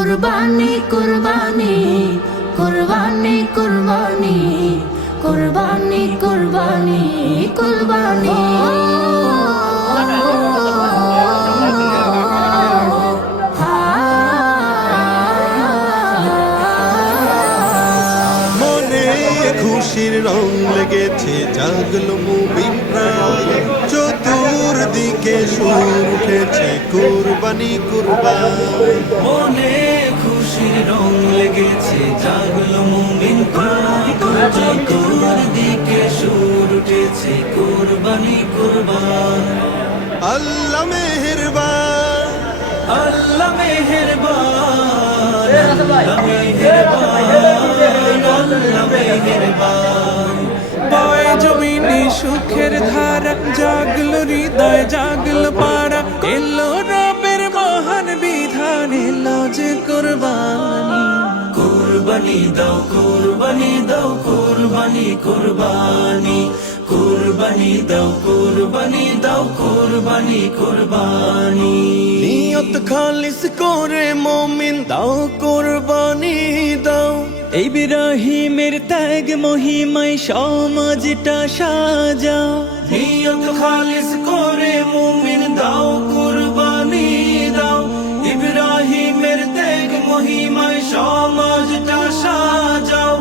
কুরবানি কুরবানি কুরবানি কুরবানি কুরবানি কুরবানি কুরবানি। মনে খুশির রং লেগেছে জাগলো মুবিন প্রাণ। কুরবানি কুরবান। মনে খুশির রং লেগেছে জাগলো মুমিন প্রাণ। চতুর দিকে সুর উঠেছে কুরবানি কুরবান। আল্লাহ মেহেরবান। আল্লাহ মেহেরবান আল্লাহ মেহেরবান আল্লাহ মেহেরবান। বয় জমিনে সুখের ধারা জাগলো হৃদয় জাগলো কোরবানি। কুরবানি দাও কুরবানি দাও কুরবানি কুরবানি। কুরবানি দাও কুরবানি দাও কুরবানি কুরবানি। নিয়ত খালিস করে মমিন দাও কুরবানি দাও। এই বিরাহিমের ত্যাগ মহিমায় সমাজটা সাজাও নিয়ত খালিস করে মুমিন সমাজটা সাজাও।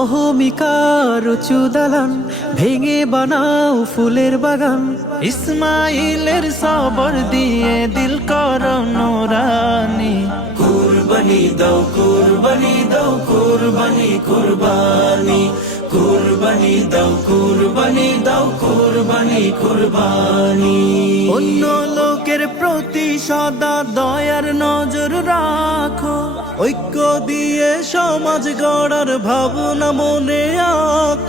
অহমিকার উঁচু দালান ভেঙে বানাও ফুলের বাগান। ইসমাইলের সবর দিয়ে দিল কর নোরানি কুরবানি দাও কুরবানি দাও কুরবানি কুরবানি। কুরবানি দাও কুরবানি দাও কুরবানি কুরবানি। অন্য লোকের প্রতি সদা দয়ার নজর ঐক্য দিয়ে সমাজ গড়ার ভাবনা মনে আক।